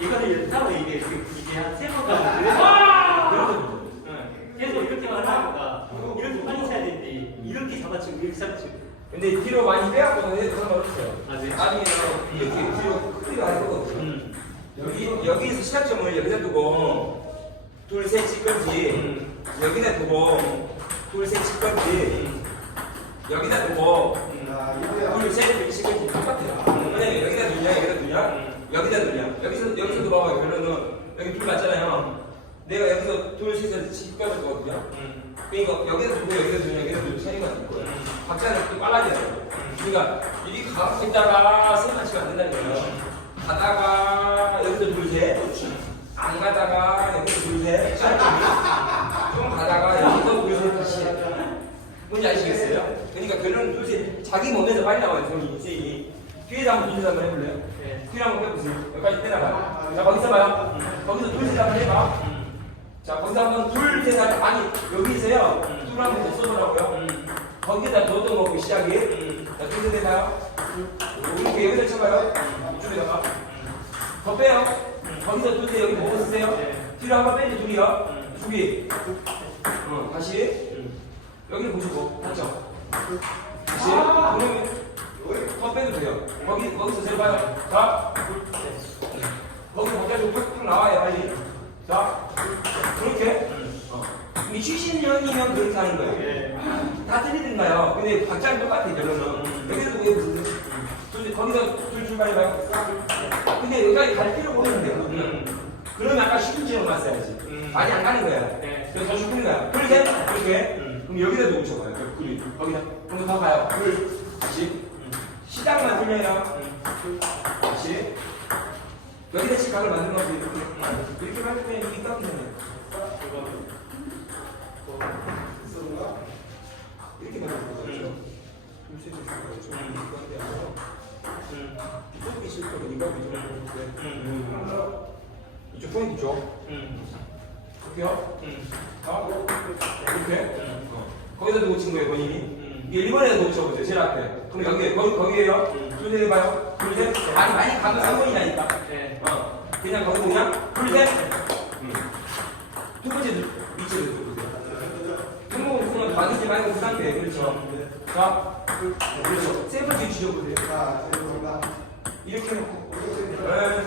이거는 연타로 이게 이게 한세 번까지 그래서. 응. 계속 이렇게만 하니까 이렇게 빨리 쳐야 되는데 이렇게 잡아치고 이렇게 잡아치고 근데 뒤로 많이 빼갖고 해도 상관없어요. 아, 네. 아니면 이렇게 뒤로 크기가 할 거거든요. 음. 여기 여기서 시작점을 여기다 두고 둘셋 칠 음. 건지 여기다 두고 둘셋 칠 건지 여기다 두고 둘셋 칠 건지 똑같아요. 만약에 여기다 두냐 여기다 두냐 여기다 두냐 여기서 여기서도 봐봐요. 결론은 여기 둘 맞잖아요. 내가 여기서 둘 셋을 칠 거거든요. 음. 그러니까 여기다 두고 여기다 두냐 여기다 두냐 차이가 있는 거예요. 박자는 또 빨라져야 돼요. 그러니까 이리 가고 있다가 세만 치면 안 된다는 거예요. 가다가 여기서 둘 셋. 안 가다가 여기서 둘 셋. 좀 가다가 여기서 둘셋 다시. 뭔지 아시겠어요? 그러니까 결론은 둘 셋. 자기 몸에서 빨리 나와요, 손이. 세이. 뒤에서 한번 둘셋 한번 해볼래요? 네. 뒤에 한번 해보세요. 여기까지 빼나봐요. 자, 거기서 봐요. 거기서 둘 셋 한번 해봐. 음. 자, 거기서 한번 둘, 셋, 하면 아니, 여기 있어요. 둘 한번 더 써보라고요. 음. 거기다 넣어도 먹고 시작이. 음. 자, 둘, 셋 해봐요. 이렇게 여기다 쳐봐요. 이쪽에다가. 더 빼요. 거기서 둘, 셋 여기 보고 쓰세요. 네. 뒤로 한번 빼지, 둘이요. 음. 둘이. 어, 다시. 음. 여기를 보시고. 맞죠? 다시. 그러면 더 빼도 돼요. 거기, 거기서 세봐요. 자. 거기서 바깥으로 팍팍 나와요, 빨리. 자. 그렇게. 어. 이 70년이면 그렇게 하는 거예요. 예. 다 틀리든가요. 근데 박자는 똑같아요, 결론은. 여기서 왜 무슨, 둘, 거기서 둘 출발해봐요. 근데 여기까지 갈 필요가 없는데, 음. 그러면 아까 10분째로 갔어야지. 음. 많이 안 가는 거야. 네. 그래서 더 죽는 거야. 둘, 셋, 이렇게. 음. 그럼 여기다 놓고 쳐봐요. 그 둘이. 거기다. 그럼 더 가요. 둘, 다시. 시작만 틀려요. 다시. 여기다 치 각을 만드는 거지. 이렇게. 이렇게 만들면 이게 깎이잖아요. 이렇게 만드는 거죠. 둘, 셋, 넷, 다섯, 여섯, 일곱, 여덟, 아홉. 음. 이쪽이 있을 거고 이거 음. 이쪽 포인트 쪽 음. 그렇게요 음. 자 이렇게 음. 어. 거기다 두고 친 거예요 본인이 음. 이게 1번에다 놓고 쳐보세요 제일 앞에 그럼 여기 거기 거기에요 음. 둘셋 해봐요 둘 셋 아니 많이 가면 3번이라니까 네. 어 그냥 거기 그냥 둘셋. 음. 두 번째 위치를 한번 우선 받으지 말고 그 상태. 그렇죠? 자 그렇죠. 세 번째 위치 줘보세요. 이렇게 해놓고. 네.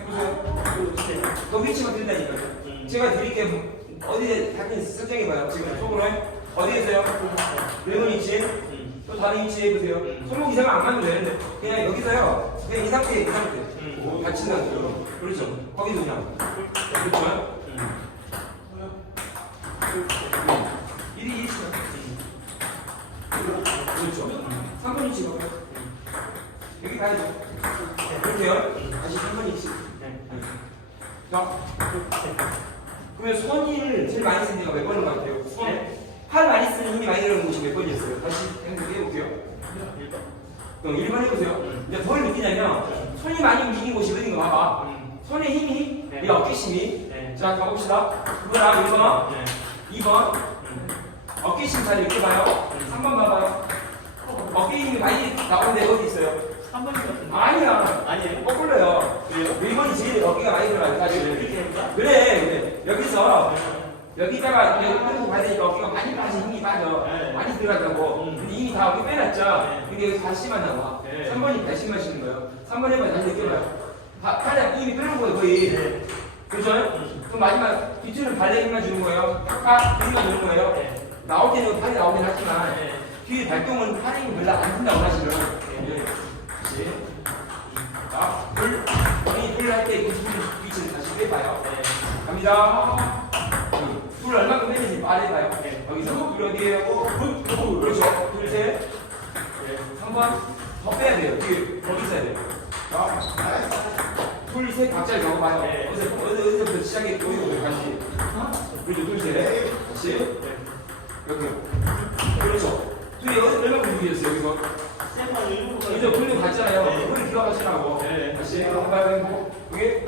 해보세요. 그 위치만 된다니까요. 음. 제가 드릴게요. 어디에 사진 설정해 봐요. 지금 손으로. 어디에 있어요? 일본 위치. 음. 또 다른 위치 해보세요. 음. 손목 이상은 안 맞으면 되는데 그냥 여기서요. 그냥 이 상태 이 상태 음. 같이 나요 그렇죠 거기도 그냥 그렇죠 이리 이리 치면 그렇죠 3번 위치 가봐요 여기 가야죠 그렇게요 다시 3번 위치 네. 자 그러면 손을 제일 많이 쓰는 데가 몇 번인 것 같아요? 손. 네. 팔 많이 쓰는 힘이 많이 들어가는 곳이 몇 번이었어요? 다시 생각해 볼게요. 그럼 1번 해보세요. 이제 뭘 느끼냐면 손이 많이 움직이는 곳이 어딘가 봐봐. 음. 손의 힘이, 네. 이 어깨심이. 네. 자, 가봅시다. 그거랑 1번, 네. 2번, 음. 어깨심 잘 이렇게 봐요. 3번 봐봐요. 어깨 힘이 많이 나오는데 어디 있어요? 3번인 것 같은데. 아니야. 아니에요? 거꾸로요. 그래요? 1번이 제일 어깨가 많이 들어가요, 사실. 해볼까? 그래, 그래. 여기서 여기다가 여기 끌고 가야 되니까 어깨가 많이 빠져 힘이 빠져 네. 많이 들어가고 음. 근데 이미 다 어깨 빼놨죠 네. 근데 여기 다시 만 나와 네. 3번이 다시만 쉬는 거예요 3번 해봐요 다시 느껴봐요 다, 팔에 이미 빼는 거예요 거의 네. 그렇죠? 음. 그럼 마지막 뒤쪽은 발레 힘만 주는 거예요 팍팍 힘만 주는 거예요 네. 나올 때는 팔이 나오긴 하지만 네. 뒤에 발동은 팔에 힘이 별로 안 든다고 하시면 네. 다시 자, 불, 아니 불할때 그 위치를 다시 빼봐요 네. 갑니다. 둘 얼마큼 되는지 말해봐요. 네. 여기서 둘 어디에요? 굿, 굿. 그렇죠. 둘, 셋. 네. 3번. 더 빼야 돼요. 뒤에 더 있어야 돼요. 자, 둘, 셋 각자를 적어봐요. 네. 어디서, 어디, 어디서부터 시작해? 여기서 다시. 그렇죠. 둘, 셋. 다시. 네. 여기요. 그렇죠. 둘이 어디, 얼마큼 움직였어요, 여기서? 이제 분류 갔잖아요. 네. 그걸 기억하시라고. 네. 다시 한번 해보고. 여기.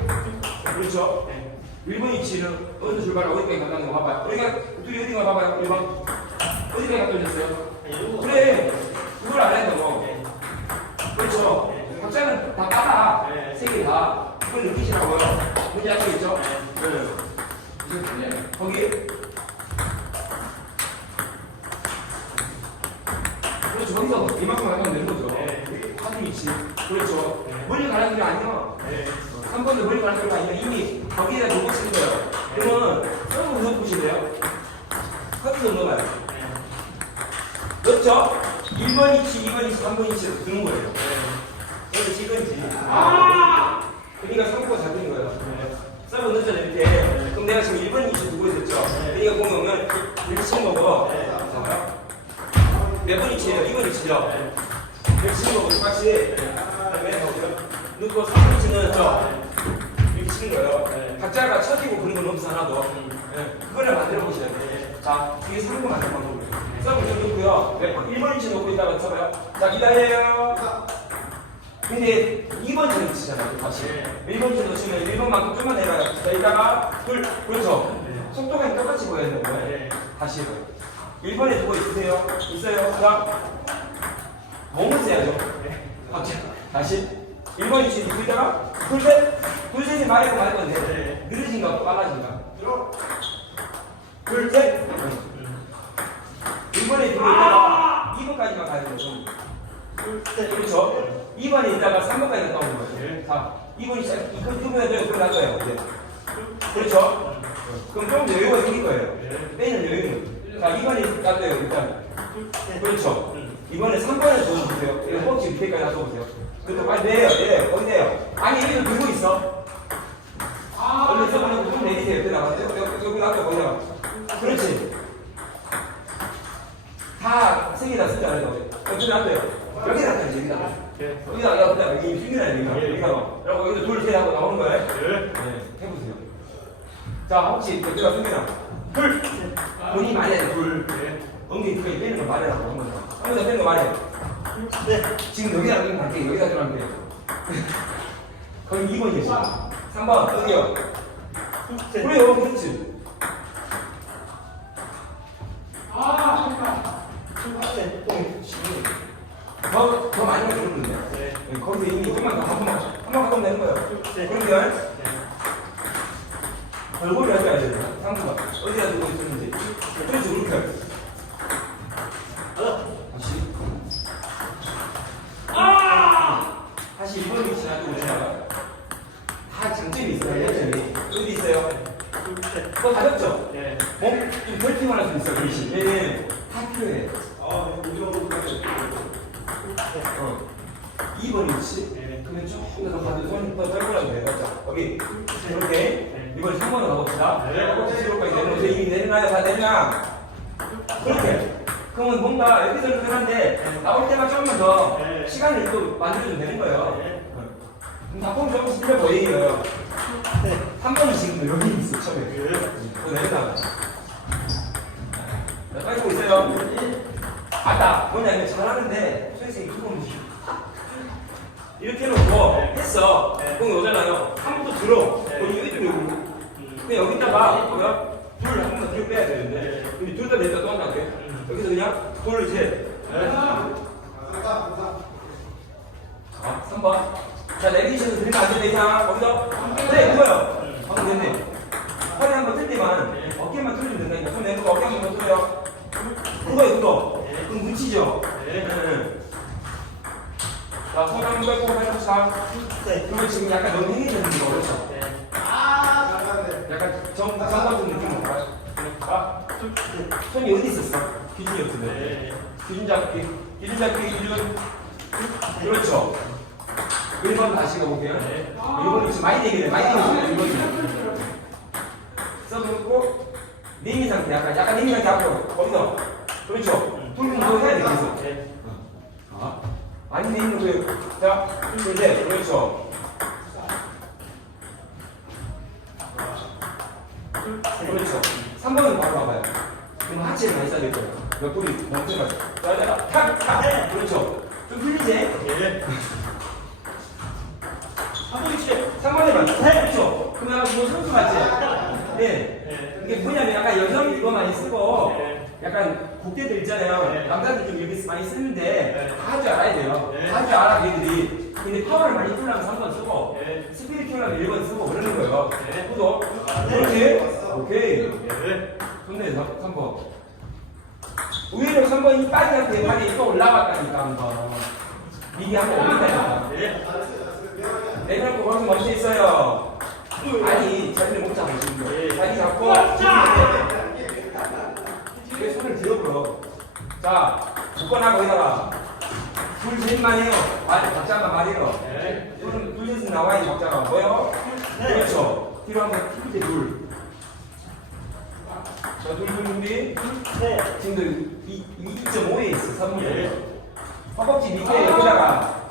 그렇죠. 네. 1번 위치는 어느 출발 어디까지 갔다는 거 봐봐요. 우리가 둘이 어디 가 봐봐요. 1번. 어디까지 갔다 오셨어요? 그래. 그걸 안 했다고. 네. 그렇죠. 네. 각자는 다 빨아. 네. 세개 다. 그걸 느끼시라고요. 뭔지 아시겠죠? 네. 이제 그냥 거기 그렇죠. 거기서 이만큼 하면 되는 거죠. 네. 확인 위치. 그렇죠. 네. 가는 소리 아니야. 네. 한 번도 멀리 가는 소리가 아니라 이미 거기에다 놓고 치는 거예요. 그러면 서브 넣어 보실래요? 커트도 넣어봐요. 넣었죠? 1번 위치, 2번 위치, 3번 위치에서 드는 거예요. 그래서 지금지. 아! 그러니까 3구가 잡히는 거예요. 서브 넣었잖아요, 이렇게. 그럼 내가 지금 1번 위치 두고 있었죠? 그러니까 공이 오면 이렇게 치는 거고. 몇번 위치예요? 2번 위치죠? 이렇게 치는 거고, 똑같이. 그다음에. 넣고 3번 위치 넣었죠? 이렇게 치는 거예요. 각자가 쳐지고 그런 건 없어, 하나도. 네. 그거를 만들어 보셔야 돼요. 자, 이게 3번 만드는 방법이에요. 서브 좀 넣고요. 1번 위치 놓고 있다가 쳐봐요. 자, 기다려요. 근데 2번 전 치잖아요, 다시. 1번 전 놓치면 1번만큼 좀만 내려요. 자, 이따가 둘, 그렇죠. 속도가 똑같이 보여야 되는 거예요. 다시 해봐요. 1번에 두고 있으세요? 있어요? 자, 몸을 세야죠. 아, 자, 다시. 1번 위치 두고 있다가 둘, 셋. 둘, 셋이 말이고 말 건데. 느려진가 빨라진가? 둘, 셋. 1번에 두고 있다가 2번까지만 가야 돼요. 좀. 그렇죠? 2번에 있다가 3번까지 갔다 오는 거예요. 자, 2번이 시작, 이거 두면 돼요. 그거 놔둬요. 네. 그렇죠? 그럼 좀 여유가 생길 거예요. 빼는 여유는. 자, 2번에 놔둬요. 일단. 그렇죠? 이번에 3번에 넣어보세요. 이거 허벅지 밑에까지 놔둬보세요. 그래도 빨리 내요. 네, 거기 내요. 아니, 여기도 들고 있어. 얼른 저번에 좀 내리세요. 여기 나가. 여기, 여기, 여기 놔둬. 거기 나가. 그렇지. 다 생기다 쓰지 않아요. 여기 놔둬요. 여기 놔둬야지. 여기 놔둬. 여기다 여기다 여기 숨기라 여기가 예. 여기가 봐. 그리고 여기서 둘셋 하고 나오는 거예요. 네, 해보세요. 자, 혹시 여기가 숨기라. 둘. 본인이 말해야 돼. 둘. 엉덩이 뒤에 빼는 거 말해라고 한번 더. 한번더 빼는 거 말해. 지금 여기다 좀 갈게. 여기다 좀 할게. 거기 2번이었어. 3번 어디요? 그래요, 그렇지. 더, 더 많이 들었는데. 네, 거기서 이미 좀만 더, 한 번만, 한 번만 하면 되는 거예요. 그러면 얼굴을 해줘야 되나? 상부가 어디다 두고 있었는지. 그렇지, 그렇게. 다시. 다시 이번 위치 놔두고 지나가요. 다 장점이 있어요, 장점이. 어디 있어요? 그거 가볍죠? 어? 좀 덜팅을 할수 있어요, 글씨. 네, 다 필요해. 어. 2번 위치. 그러면 조금 더 가도 손더 떨고라도 돼요. 자, 여기. 이렇게. 이번 3번으로 가봅시다. 뒤로까지 내려오세요. 이미 내려놔요. 다 내려놔. 그렇게. 그러면 뭔가 여기서 이렇게 하는데 나올 때만 조금만 더 네. 시간을 또 만들어주면 되는 거예요. 그럼 닭봉 조금씩 틀려 보이게요. 한 번은 지금 여기 있어, 처음에. 그거 내려놔. 빨리 있어요. 맞다. 뭐냐면 잘하는데 선생님이 조금 이렇게 해놓고 했어. 공이 오잖아요. 한 번 더 들어. 그럼 여기 좀 여기. 그냥 여기다가 뭐야? 둘한 번더 뒤로 빼야 되는데. 근데 둘다 냈다 또 한다 돼. 여기서 그냥 둘 셋. 자, 3번. 자, 내비게이션을 들으면 안 되네, 이상. 거기서. 네, 그거요. 방금 됐네. 허리 한번 틀 때만 어깨만 틀리면 된다니까. 손 내놓고 어깨 한번 더 틀어요. 그거요, 그거. 그럼 뭉치죠? 네. 자, 손 한번 빼고 해봅시다. 그리고 지금 약간 너무 행해졌는 거 그렇죠? 약간 정, 정관적 느낌 올까요? 아, 손이 어디 있었어? 기준이 없는데. 기준 잡기, 기준 잡기, 기준. 그렇죠. 1번 다시 가볼게요. 1번이 지금 많이 되기네, 많이 되기네, 1번이. 써놓고, 내미 상태, 약간, 약간 내미 상태 앞으로, 거기서. 그렇죠. 둘 정도 해야 돼, 계속. 아, 많이 돼 있는 거예요. 자, 둘, 셋, 그렇죠. 그렇죠. 3번은 바로 와봐요. 그럼 하체를 많이 써야 될 거예요. 옆구리 멈춰가지고. 자, 자, 탁, 탁. 그렇죠. 좀 풀리지? 3번에 맞죠? 그렇죠. 그럼 약간 뭐 선수 같지? 네. 이게 뭐냐면 약간 여성 이거 많이 쓰고 약간 국대들 있잖아요. 네. 남자들 좀 이렇게 많이 쓰는데 네. 다할줄 알아야 돼요. 네. 다할 줄 알아, 걔들이. 근데 파워를 많이 풀려면 3번 쓰고 네. 키우려면 1번 쓰고 그러는 거예요. 네. 그죠? 네. 그렇지? 오케이. 네. 좋네, 3번. 의외로 3번이 빠지면 대판이 또 올라갔다니까, 한번. 이게 한번 올린다니까. 네. 내가 또 거기서 멈춰 있어요. 아니, 자기를 못 지금. 네. 자기 잡고. 왜 손을 들어버려. 자, 조건하고 거기다가. 둘 셋만 해요. 아니, 박자가 말이에요. 네. 둘, 둘 셋은 나와야지 박자가. 뭐요? 그렇죠. 뒤로 한번 튀길 때 둘. 자, 둘, 둘, 준비. 네. 지금도 2.5에 있어, 3분의 네. 허벅지 밑에 여기다가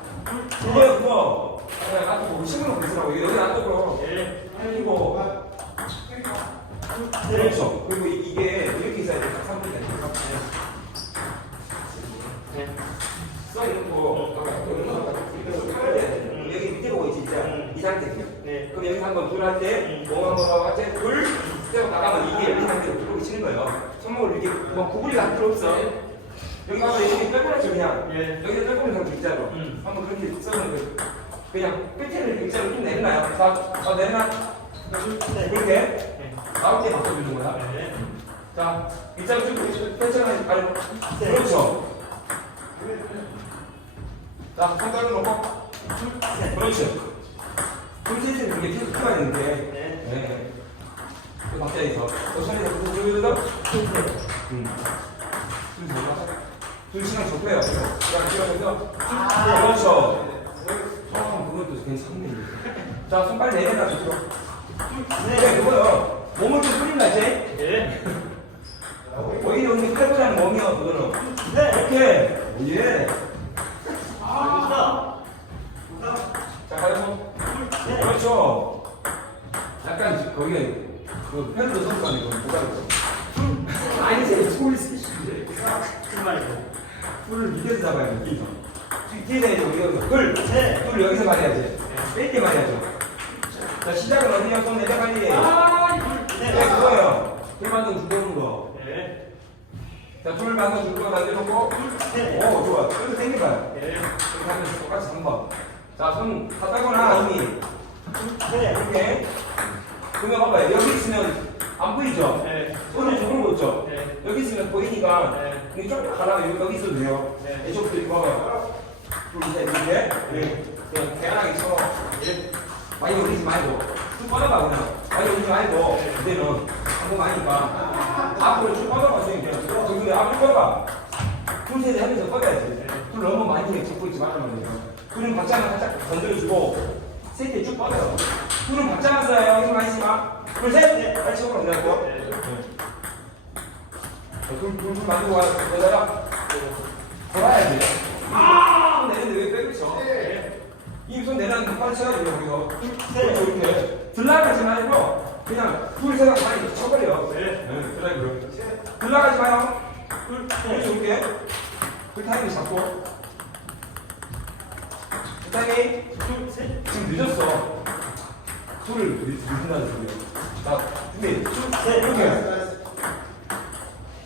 그거 그거 그냥 놔두고 식으로 그리더라고 여기 놔두고 네. 그리고 그렇죠 그리고 이- 이게 이렇게 있어야 돼 3분의 네. 써있고 여기 밑에 보고 있지 진짜 이 상태 네. 그럼 여기서 한번 둘할 때 몸 한번 하고 같이 둘 세고 나가면 이게 여기 상태로 들어오기 치는 거예요 손목을 이렇게 뭐 구부리가 할 필요 없어 여기 가면 이렇게 빼버렸죠 그냥 예. 여기서 빼버리는 사람 있잖아 음. 한번 그렇게 써는 거 그냥 끝에를 일자로 좀 내리나요? 자, 어, 내리나? 네. 그렇게 네. 나올 때 바꿔주는 거야 네. 자 일자로 쭉 펼쳐가 아니 네. 그렇죠 자 손가락 놓고 그렇죠 둘셋은 이렇게 계속 해야 되는데. 네. 네. 그 박자에서. 또 손에서 그러면서 음. 둘 몰라 둘 시간 좋고요 그냥 찍어서 그렇죠. 아 그것도 괜찮네. 자 손 빨리 내려놔 주세요 네 그거요. 몸을 좀 풀린다 이제. 네. 오히려 근데 칼보다는 몸이요 그거는. 네. 이렇게 예. 아, 자 가요 네. 그렇죠 약간 지- 거기에 그 팬도 선수 아니고 있어 아니 제 소리 쓰시는데 정말요. 불을 밑에서 잡아야 돼 해야죠 여기서 불! 네. 불 여기서 말해야지 뺄때 말해야죠 자 시작은 어디냐 손 내려 빨리 아, 네 네. 그거예요 불 만든 두꺼운 거 네. 자, 불 만든 두꺼운 거 만들어놓고 네. 오 좋아 그래서 당겨봐요 네. 이렇게 하면서 똑같이 한번 자손 갖다거나 이미 네. 이렇게 그러면 봐봐요 여기 있으면 안 보이죠? 네. 손을 조금 못 죠? 네. 여기 있으면 보이니까 네. 쭉 가라 여기, 여기 있어도 돼요 네. 이쪽부터 이렇게 봐봐요 둘 셋 이렇게 네. 그냥 대단하게 쳐 네. 많이 올리지 말고 쭉 뻗어봐 그냥 많이 올리지 말고 그때는 한번 많이니까 앞으로 쭉 뻗어봐 선생님 그냥 저기 앞으로 뻗어봐. 둘셋 하면서 뻗어야지 둘 너무 많이 잡고 있지 말라는 거예요 둘은 박자만 살짝 건드려주고 세게 쭉 뻗어요. 둘은 박자만 써요. 힘 많이 쓰마. 둘셋. 빨리 쳐보라 그래갖고 네. 둘둘 둘 만들고 와. 여자가 돌아야지 아 내는데 왜 빼고 쳐 이손 내놨는데 빨리 쳐야지 여기서 네. 이렇게. 들나가지 말고 그냥 둘 세가 많이 쳐버려. 네. 네 그래 들나가지 마요. 둘, 그렇지 네. 이렇게. 그 타이밍 잡고. 그 타이밍. 둘, 셋. 지금 늦었어. 둘을 늦는다는 소리야. 자 준비. 둘, 셋. 이렇게.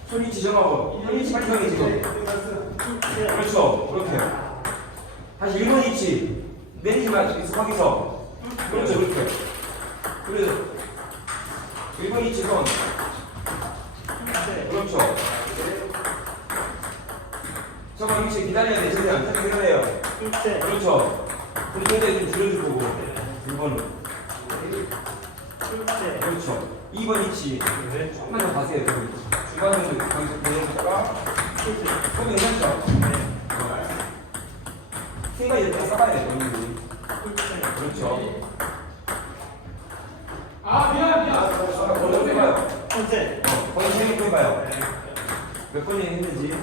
손 위치 정하고. 손 위치 빨리 정해 지금. 그렇죠. 그렇게. 다시 1번 위치. 내리지 마 거기서. 그렇죠 그렇게 그래서 1번 위치 손 셋. 그렇죠 저거 위치 기다려야 돼 최대한 살짝 기다려요 둘, 셋. 그렇죠 우리 굉장히 좀 줄여줄 거고 1번은 둘, 셋. 그렇죠 2번 위치 네. 조금만 더 가세요 중간으로 거기서 보내다가 둘, 셋. 거기 괜찮죠 순간 이렇게 써봐야 돼 셋. 그렇죠 아, 미안, 미안. 번호 해봐요 둘, 셋. 어, 번호 세개 해봐요 네. 몇 번이 했는지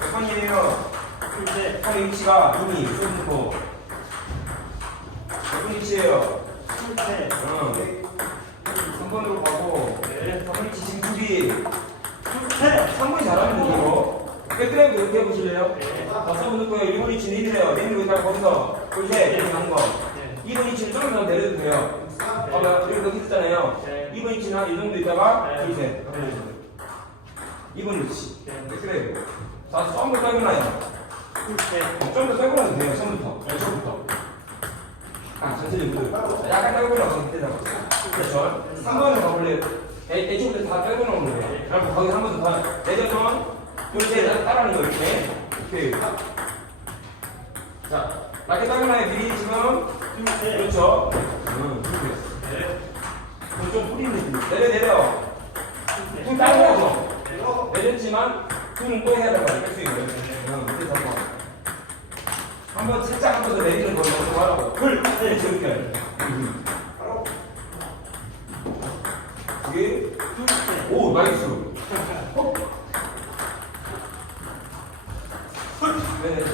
몇 번이에요 둘, 셋. 3의 위치가 이미 써놓고 몇번 위치예요 둘, 셋. 어. 3번으로 가고 네. 3번 위치 지금 둘이 둘, 셋. 3번이 잘하는 거예요 백드라이브 이렇게 해보실래요? 네. 자, 3번 넣고요 1번 위치 내리래요 내리고 있다가 거기서 둘셋 이렇게 하는 거 네. 2번 위치는 조금 더 내려도 돼요 봐봐 여기 여기 있잖아요 네. 2번 위치는 한이 정도 있다가 네. 네. 2번 위치 네. 백드라이브 자, 썸을 깔고 나요 좀더 빼고라도 돼요, 처음부터. 네, 처음부터. 아, 천천히 그 약간 빼고라고 잡았어요. 그렇죠. 3번을 가볼래요. 애, 애초부터 다 빼고 나오는 거예요. 그리고 거기 한 번더 내려선 이렇게 따라하는 거 이렇게. 이렇게. 자, 라켓 따라나요 미리 지금. 둘셋 그렇죠. 음, 이렇게. 넷 그럼 좀 뿌리는 느낌. 내려, 내려. 둘 따라야죠. 내렸지만 둘은 또 해야 될 거야. 할수 있는 거예요. 한번 살짝 내리는 거 먼저 하라고. 둘, 네, 저렇게. 이게 둘셋 오 나이스. 어? 네, 네.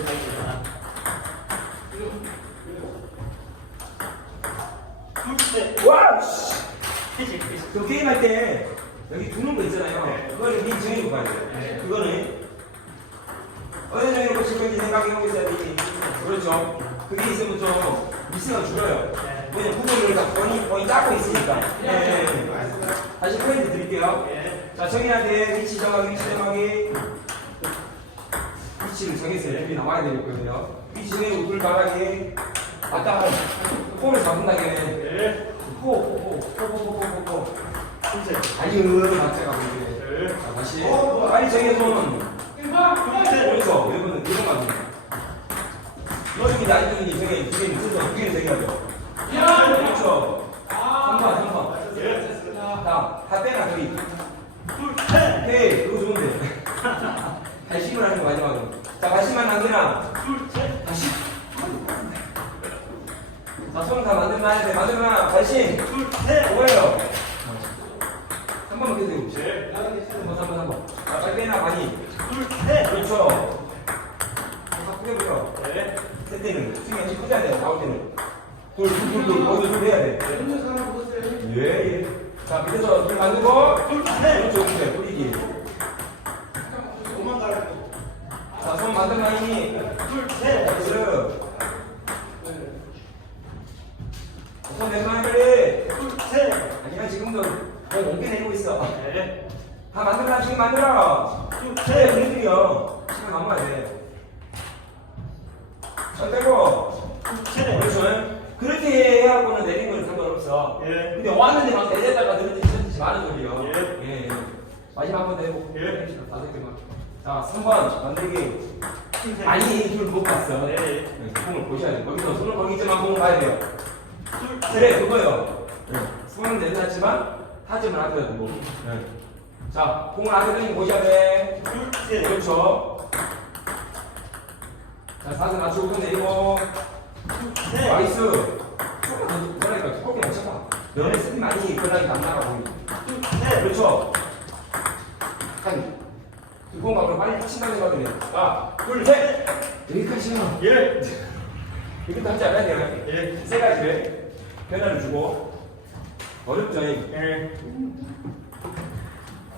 둘셋 와! 씨! 피지 피지 그 게임할 때 여기 두는 거 있잖아요. 네. 그거를 미리 정해놓고 가야 돼요. 네. 그거는 어느 정도 칠 건지 생각해보고 있어야 돼. 그렇죠. 그게 있으면 좀 미스가 줄어요. 네. 왜냐면 부분을 다 본인, 본인 닦고 있으니까. 네. 다시 포인트 드릴게요. 예 자, 정해야 돼. 위치 정하기, 위치 정하기. 위치를 정했어요. 여기 나와야 되겠거든요. 위치 정해고 물 바라기. 아까 폼을 잡는다게. 예 호, 호, 호, 호, 호, 호, 호, 호. 둘셋 아니요, 맞자가 보이게. 예 자, 다시. 빨리 정해줘. 그렇죠. 이거는 이런 거 아니에요. 정해, 두 개는 순서, 두 개는 정해야죠. 그렇죠. 한 번, 한 번. 예 자, 다 빼나, 저기. 둘셋 헤이, 그거 좋은데. 발심을 하는 거 마지막으로. 자, 발심만 남겨놔. 둘셋 다시. 자, 손다 만들어놔야 돼. 만들어놔. 발심. 둘셋 뭐예요? 한 번만 계세요. 예한 번, 한 번, 한 번. 자, 빼놔, 많이. 둘 셋 그렇죠. 다 뿌려보죠. 예셀 때는 스윙 연습 해야 돼. 나올 때는. 둘, 둘, 둘, 둘. 거기서 둘 해야 돼. 예, 예. 자, 밑에서 둘 만들고. 둘셋 그렇죠, 그렇죠. 뿌리기. 자, 손 만든 라인이. 둘셋 나이스. 손 내려놔, 빨리. 둘셋 아니면 지금도 공 옮겨 내고 있어. 예다 만들어, 지금 만들어. 그래, 둘셋 그래도요. 시간 남아야 돼. 손 떼고. 둘셋 그렇죠. 해갖고는 내린 건 상관없어. 예. 근데 왔는데 막 내렸다가 늘어지지 늘어지지 많은 소리요. 예. 예. 예. 마지막 한번더 해보고. 예. 다섯 개만. 자, 3번 만들기. 아니, 둘못 봤어. 예 네, 공을 보셔야 돼요. 거기서 손을 거기 있지만 공을 봐야 돼요. 그래, 그거요. 네. 수능은 내놨지만 타점을 하셔야 되고. 네. 자, 공을 하더니 보셔야 돼. 둘셋 그렇죠. 자, 사선 맞추고 손 내리고. 둘셋 나이스. 그러니까 조금 더 쳐봐. 면에 스피 많이 나가 보이. 둘셋 그렇죠. 한, 두공 가고 빨리 친다는 생각이네. 자, 둘, 셋. 여기까지요. 예 이것도 하지 않아야 돼요. 예 세 가지 변화를 주고. 어렵죠, 이. 예